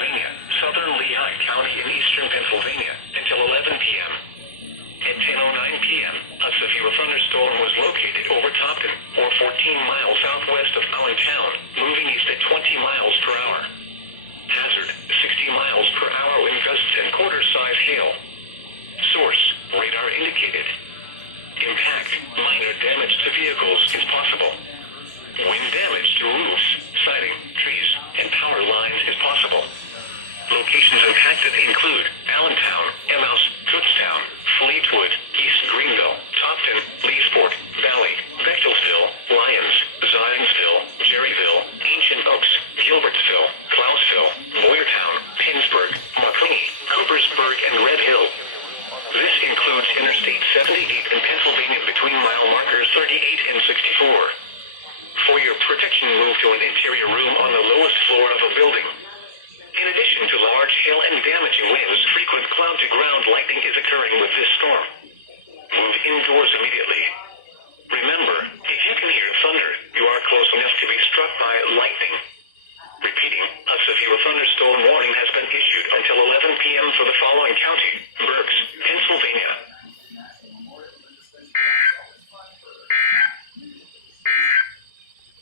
Pennsylvania, southern Lehigh County in eastern Pennsylvania, until 11 p.m. At 10:09 p.m., a severe thunderstorm was located over Topton, or 14 miles southwest of Allentown, moving east at 20 miles per hour. Hazard, 60 miles per hour wind gusts and quarter-size hail. Source, radar indicated. Impact, minor damage to vehicles is possible. Wind damage to roofs, siding, trees, and power lines is possible. Locations impacted include Allentown, Emmaus, Kutztown, Fleetwood, East Greenville, Topton, Leesport, Valley, Bechtelsville, Lyons, Zionsville, Jerryville, Ancient Oaks, Gilbertsville, Clausville, Boyertown, Pennsburg, Macleany, Coopersburg, and Red Hill. This includes Interstate 78 in Pennsylvania between mile markers 38 and 64. For your protection, move to an interior room on the lowest floor of a building. In addition to large hail and damaging winds, frequent cloud-to-ground lightning is occurring with this storm. Move indoors immediately. Remember, if you can hear thunder, you are close enough to be struck by lightning. Repeating, a severe thunderstorm warning has been issued until 11 p.m. for the following county.